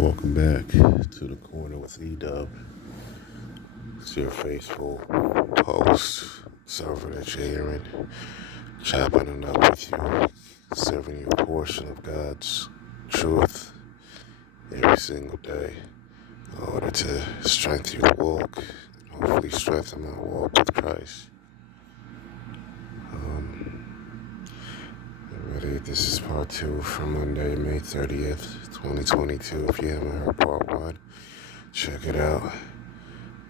Welcome back to the corner with E-Dub. It's your faithful host, servant at your hearing, chopping it up with you, serving you a portion of God's truth every single day in order to strengthen your walk, and hopefully strengthen my walk with Christ. Already, this is part 2 from Monday, May 30th, 2022. If you haven't heard part 1, check it out.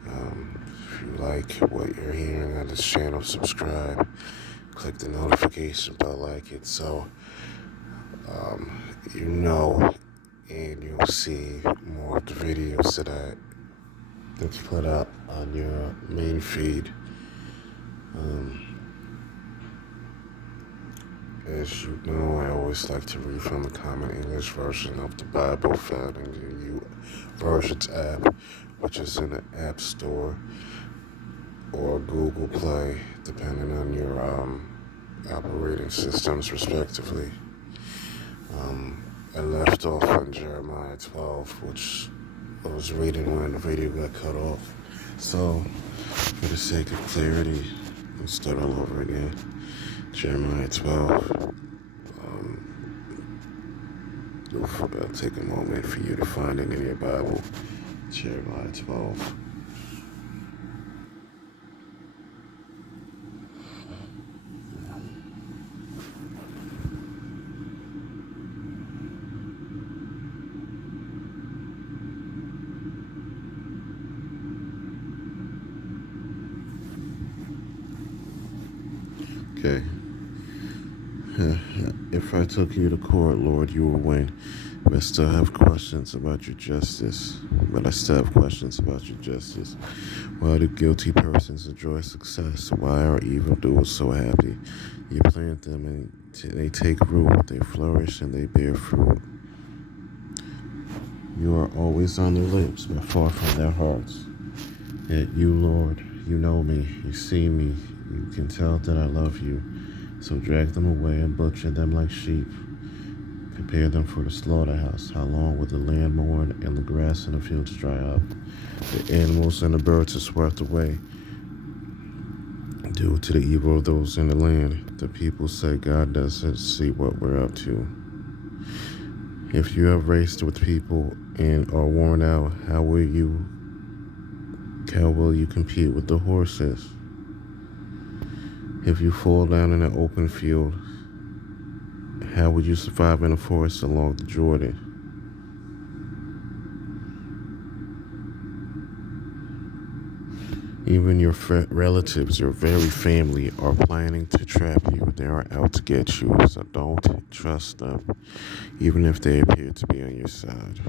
If you like what you're hearing on this channel, subscribe, click the notification bell, like it, so you know, and you'll see more of the videos that's put up on your main feed. As you know, I always like to read from the Common English Version of the Bible found in the Versions app, which is in the App Store or Google Play, depending on your operating systems, respectively. I left off on Jeremiah 12, which I was reading when the video got cut off. So, for the sake of clarity, let's start all over again. Jeremiah 12. I'll take a moment for you to find it in your Bible. Jeremiah 12. Okay. If I took you to court, Lord, you will win. But I still have questions about your justice. Why do guilty persons enjoy success? Why are evildoers so happy? You plant them and they take root. They flourish and they bear fruit. You are always on their lips, but far from their hearts. Yet you, Lord, you know me. You see me. You can tell that I love you. So drag them away and butcher them like sheep. Prepare them for the slaughterhouse. How long will the land mourn and the grass in the fields dry up? The animals and the birds are swept away due to the evil of those in the land. The people say God doesn't see what we're up to. If you have raced with people and are worn out, how will you compete with the horses? If you fall down in an open field, how would you survive in a forest along the Jordan? Even your relatives, your very family, are planning to trap you. They are out to get you, so don't trust them, even if they appear to be on your side.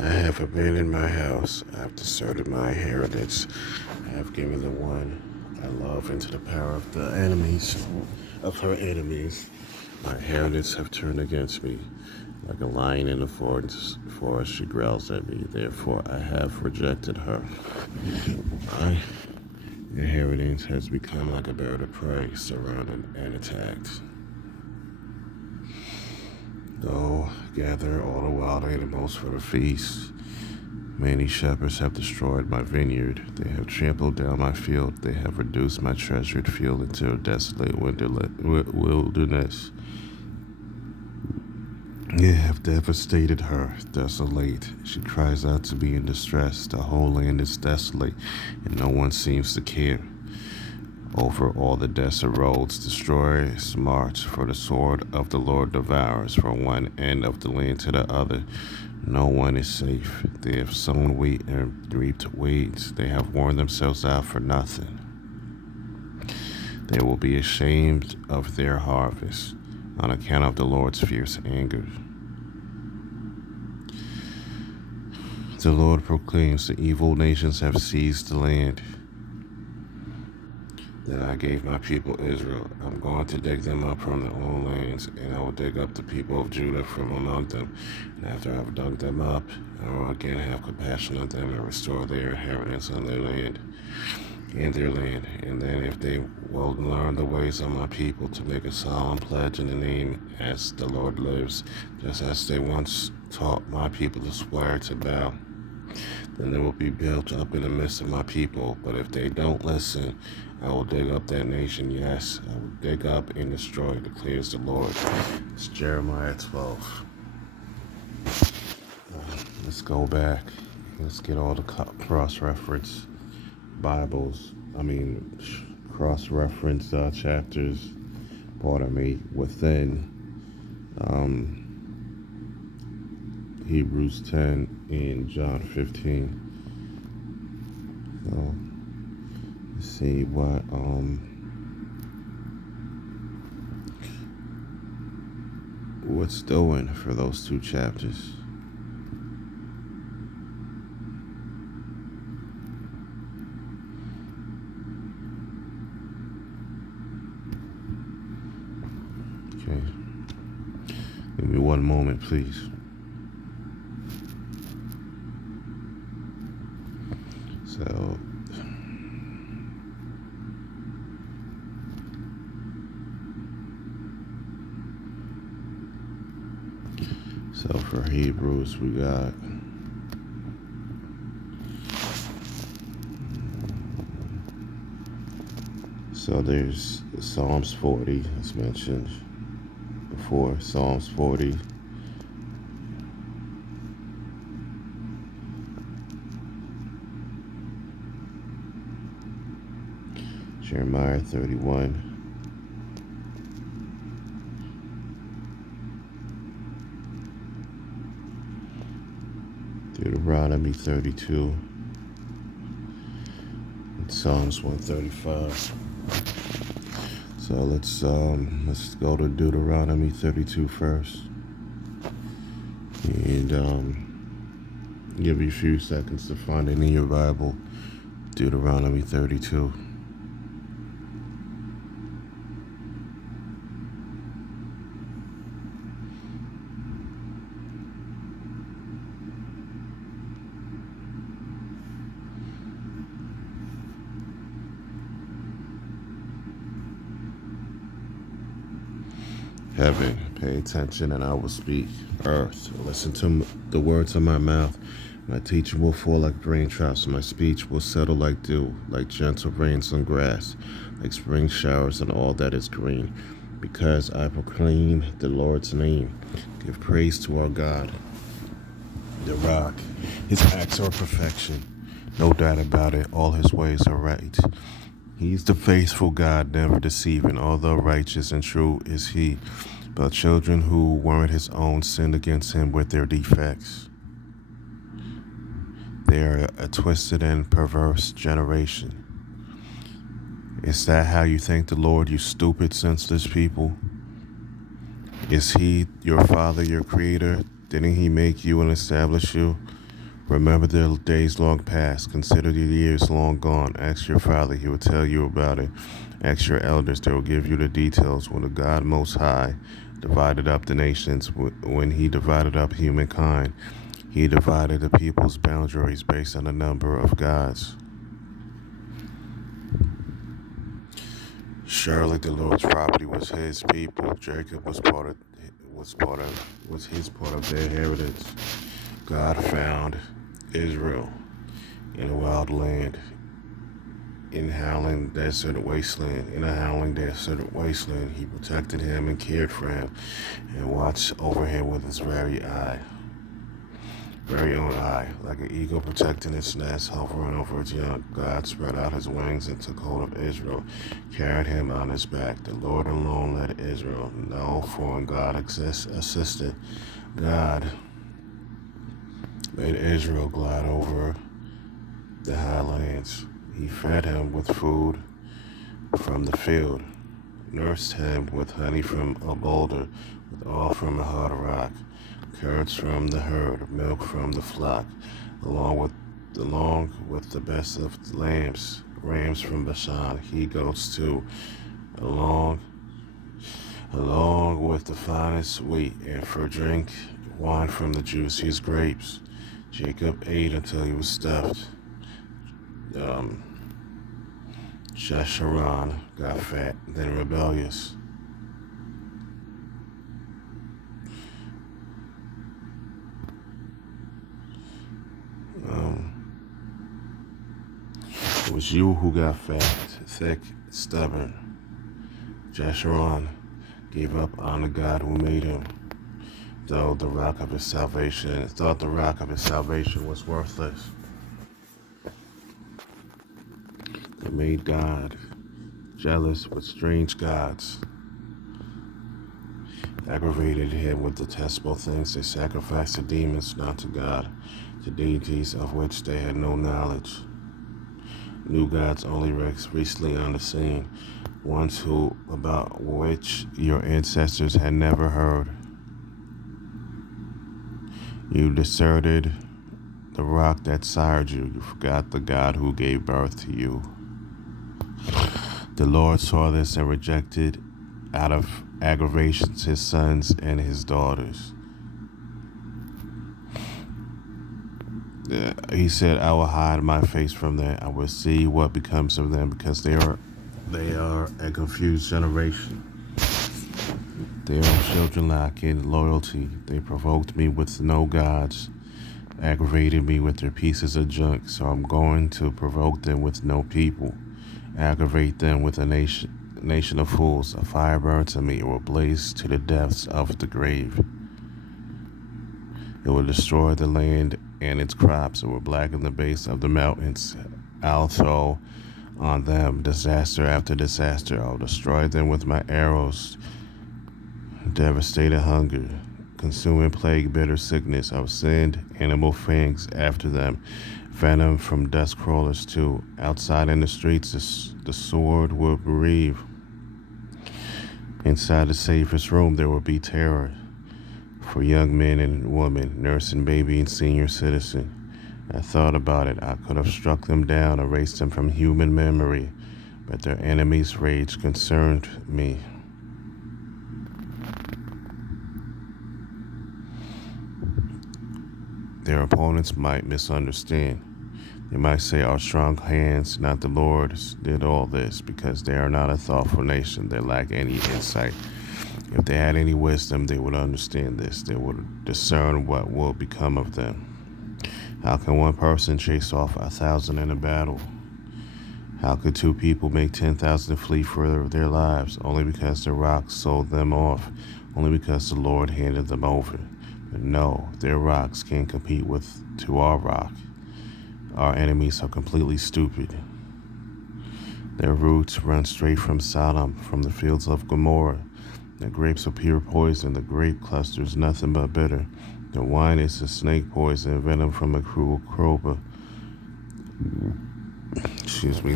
I have abandoned my house. I have deserted my inheritance. I have given the one I love into the power of her enemies. My inheritance have turned against me. Like a lion in the forest, she growls at me. Therefore, I have rejected her. My inheritance has become like a bird of prey, surrounded and attacked. Go, gather all the wild animals for the feast. Many shepherds have destroyed my vineyard. They have trampled down my field. They have reduced my treasured field into a desolate wilderness. They have devastated her, desolate. She cries out to be in distress. The whole land is desolate, and no one seems to care. Over all the desert roads, destroy march, for the sword of the Lord devours from one end of the land to the other. No one is safe. They have sown wheat and reaped weeds. They have worn themselves out for nothing. They will be ashamed of their harvest on account of the Lord's fierce anger. The Lord proclaims, the evil nations have seized the land that I gave my people Israel. I'm going to dig them up from their own lands, and I will dig up the people of Judah from among them. And after I have dug them up, I will again have compassion on them and restore their inheritance on their land. in their land. And then if they will learn the ways of my people to make a solemn pledge in the name as the Lord lives, just as they once taught my people to swear to bow, then they will be built up in the midst of my people. But if they don't listen, I will dig up that nation. Yes, I will dig up and destroy, declares the Lord. It's Jeremiah 12. Let's go back. Let's get all the cross-reference Bibles. Cross-reference chapters. Within Hebrews 10 and John 15. So let's see what's doing for those two chapters. Okay. Give me one moment, please. So for Hebrews, we got there's Psalms 40, as mentioned before. Psalms 40. Jeremiah 31. Deuteronomy 32. And Psalms 135. So let's go to Deuteronomy 32 first. And give you a few seconds to find it in your Bible. Deuteronomy 32. Heaven, pay attention and I will speak. Earth, listen to the words of my mouth. My teaching will fall like raindrops. My speech will settle like dew, like gentle rains on grass, like spring showers on all that is green. Because I proclaim the Lord's name. Give praise to our God, the rock. His acts are perfection. No doubt about it, all his ways are right. He's the faithful God, never deceiving, although righteous and true is he. But children who weren't his own sinned against him with their defects. They are a twisted and perverse generation. Is that how you thank the Lord, you stupid, senseless people? Is he your father, your creator? Didn't he make you and establish you? Remember the days long past. Consider the years long gone. Ask your father, he will tell you about it. Ask your elders, they will give you the details. When the God Most High divided up the nations, when he divided up humankind, he divided the people's boundaries based on the number of gods. Surely the Lord's property was his people. Jacob was his part of their inheritance. God found Israel in a wild land, in a howling desert wasteland. He protected him and cared for him and watched over him with his very own eye, like an eagle protecting its nest, hovering over its young. God spread out his wings and took hold of Israel, carried him on his back. The Lord alone led Israel. No foreign God assisted. God made Israel glide over the highlands. He fed him with food from the field, nursed him with honey from a boulder, with oil from a hard rock, curds from the herd, milk from the flock, along with the best of the lambs, rams from Bashan, he-goats too, along with the finest wheat, and for drink, wine from the juiciest grapes. Jacob ate until he was stuffed. Jeshurun got fat, then rebellious. It was you who got fat, thick, stubborn. Jeshurun gave up on the God who made him, though the rock of his salvation thought the rock of his salvation was worthless. They made God jealous with strange gods, aggravated him with detestable things. They sacrificed to demons, not to God, to deities of which they had no knowledge. New gods only recently on the scene, ones who about which your ancestors had never heard. You deserted the rock that sired you. You forgot the God who gave birth to you. The Lord saw this and rejected out of aggravations his sons and his daughters. He said, I will hide my face from them. I will see what becomes of them, because they are a confused generation. They are children lacking loyalty. They provoked me with no gods, aggravated me with their pieces of junk. So I'm going to provoke them with no people, aggravate them with a nation of fools. A fire burns in me. It will blaze to the depths of the grave. It will destroy the land and its crops. It will blacken the base of the mountains. I'll throw on them disaster after disaster. I'll destroy them with my arrows. Devastating hunger, consuming plague, bitter sickness. I'll send animal fangs after them. Venom from dust crawlers too. Outside in the streets, the sword will bereave. Inside the safest room, there will be terror. For young men and women, nurse and baby and senior citizen. I thought about it. I could have struck them down, erased them from human memory, but their enemies' rage concerned me. Their opponents might misunderstand. They might say our strong hands, not the Lord's, did all this, because they are not a thoughtful nation. They lack any insight. If they had any wisdom, they would understand this. They would discern what will become of them. How can one person chase off 1,000 in a battle? How could two people make 10,000 flee for their lives? Only because the rock sold them off. Only because the Lord handed them over. But no, their rocks can't compete to our rock. Our enemies are completely stupid. Their roots run straight from Sodom, from the fields of Gomorrah. The grapes are pure poison. The grape cluster is nothing but bitter. The wine is a snake poison, venom from a cruel cobra.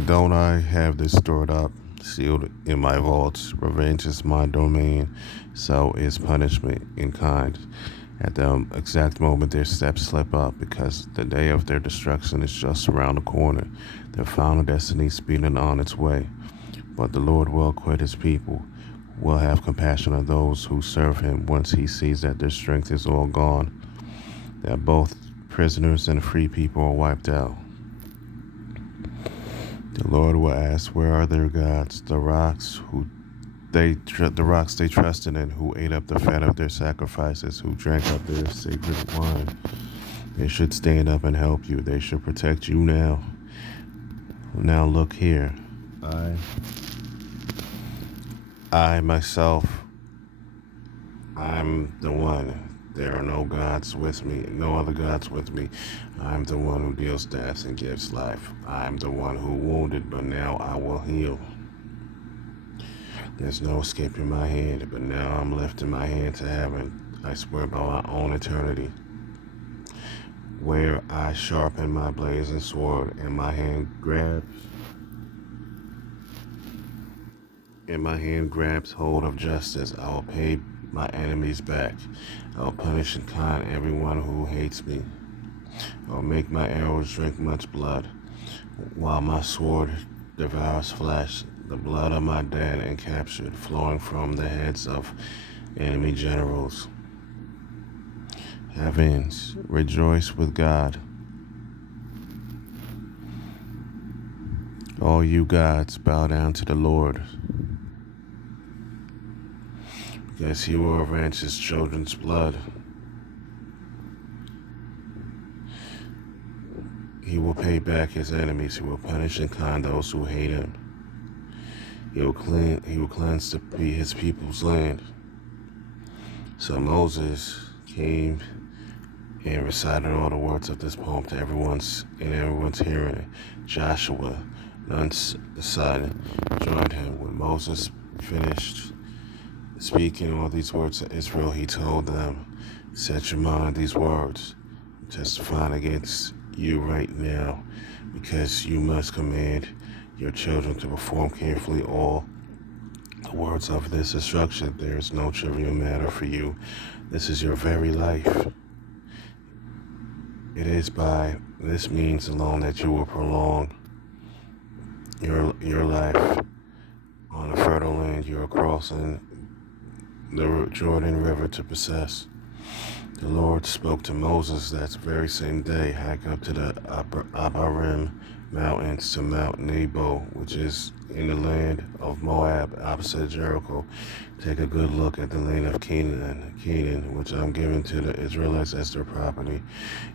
Don't I have this stored up, sealed in my vaults? Revenge is my domain, so is punishment in kind. At the exact moment their steps slip up, because the day of their destruction is just around the corner, their final destiny speeding on its way. But the Lord will acquit his people, will have compassion on those who serve him once he sees that their strength is all gone, that both prisoners and free people are wiped out. The Lord will ask, where are their gods, the rocks they trusted in, who ate up the fat of their sacrifices, who drank up their sacred wine? They should stand up and help you. They should protect you now. Now look here. I myself, I'm the one. There are no gods with me, no other gods with me. I'm the one who deals death and gives life. I'm the one who wounded, but now I will heal. There's no escaping my hand, but now I'm lifting my hand to heaven. I swear by my own eternity, where I sharpen my blazing sword, and my hand grabs hold of justice. I will pay my enemies back. I will punish in kind everyone who hates me. I will make my arrows drink much blood, while my sword devours flesh, the blood of my dead and captured, flowing from the heads of enemy generals. Heavens, rejoice with God. All you gods, bow down to the Lord, because he will avenge his children's blood. He will pay back his enemies. He will punish and con those who hate him. He will cleanse his people's land. So Moses came and recited all the words of this poem to everyone's hearing it. Joshua, Nun's son, joined him. When Moses finished speaking all these words to Israel, he told them, set your mind on these words. I'm testifying against you right now, because you must command your children to perform carefully all the words of this instruction. There is no trivial matter for you. This is your very life. It is by this means alone that you will prolong your life on the fertile land you are crossing the Jordan River to possess. The Lord spoke to Moses that very same day, hike up to the Abarim mountains to Mount Nebo, which is in the land of Moab, opposite Jericho. Take a good look at the land of Canaan, which I'm giving to the Israelites as their property.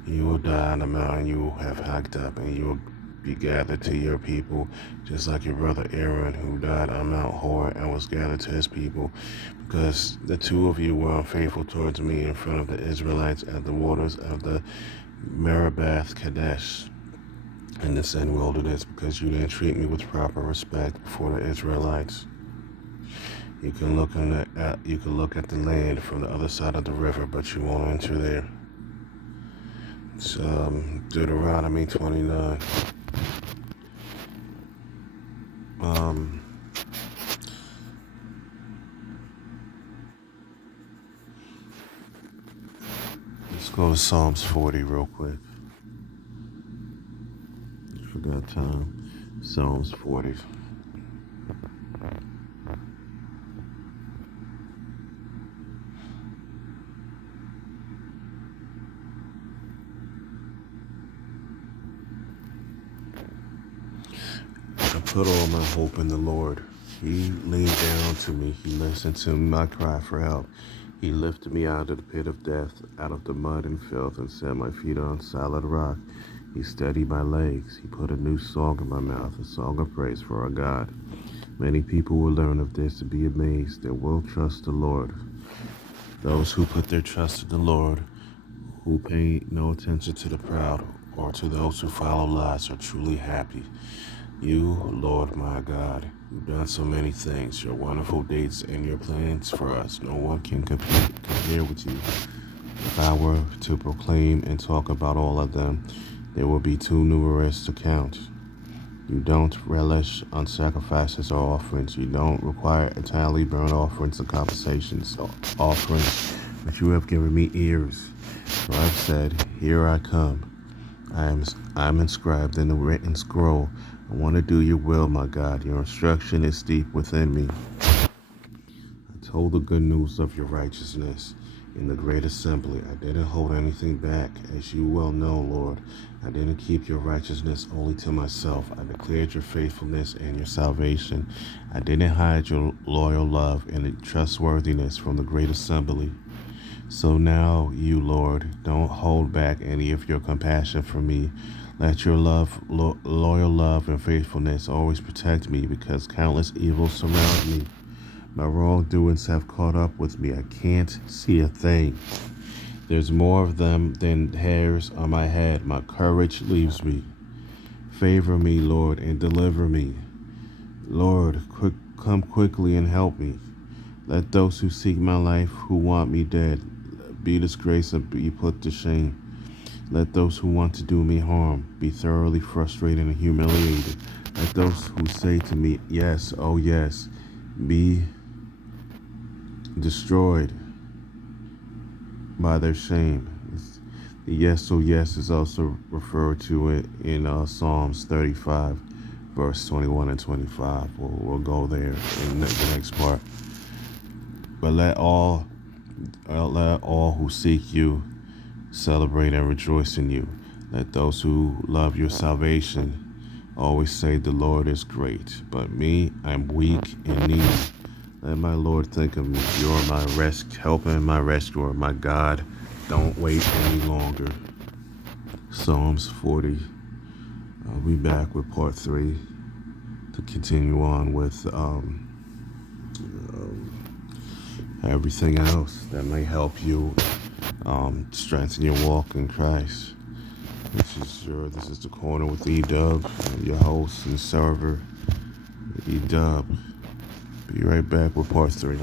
You will die on the mountain you have hiked up, and you will be gathered to your people, just like your brother Aaron, who died on Mount Hor and was gathered to his people, because the two of you were unfaithful towards me in front of the Israelites at the waters of the Meribah Kadesh in the Sin wilderness, because you didn't treat me with proper respect before the Israelites. You can look at the land from the other side of the river, but you won't enter there. It's Deuteronomy 29. Let's go to Psalms 40 real quick. Forgot time. Psalms 40. I put all my hope in the Lord. He leaned down to me. He listened to my cry for help. He lifted me out of the pit of death, out of the mud and filth, and set my feet on solid rock. He steadied my legs. He put a new song in my mouth, a song of praise for our God. Many people will learn of this and be amazed and will trust the Lord. Those who put their trust in the Lord, who pay no attention to the proud or to those who follow lies, are truly happy. You, Lord my God, you've done so many things, your wonderful deeds and your plans for us. No one can compare with you. If I were to proclaim and talk about all of them, they would be too numerous to count. You don't relish on sacrifices or offerings. You don't require entirely burnt offerings and compensations or offerings, but you have given me ears. So I've said, here I come. I'm inscribed in the written scroll. I want to do your will, my God. Your instruction is deep within me. I told the good news of your righteousness in the great assembly. I didn't hold anything back, as you well know, Lord. I didn't keep your righteousness only to myself. I declared your faithfulness and your salvation. I didn't hide your loyal love and trustworthiness from the great assembly. So now, you, Lord, don't hold back any of your compassion for me. Let your loyal love and faithfulness always protect me, because countless evils surround me. My wrongdoings have caught up with me. I can't see a thing. There's more of them than hairs on my head. My courage leaves me. Favor me, Lord, and deliver me. Lord, come quickly and help me. Let those who seek my life, who want me dead, be disgraced and be put to shame. Let those who want to do me harm be thoroughly frustrated and humiliated. Let those who say to me, yes, oh yes, be destroyed by their shame. The yes, oh yes is also referred to in Psalms 35, verse 21 and 25. We'll go there in the next part. But let all who seek you celebrate and rejoice in you. Let those who love your salvation always say the Lord is great, but me, I'm weak and needy. Let my Lord think of me. You're my helper and my rescuer, my God. Don't wait any longer. Psalms 40. I'll be back with part 3 to continue on with everything else that may help you strengthen your walk in Christ. This is the corner with E-Dub, your host and server, E-Dub. Be right back with part 3.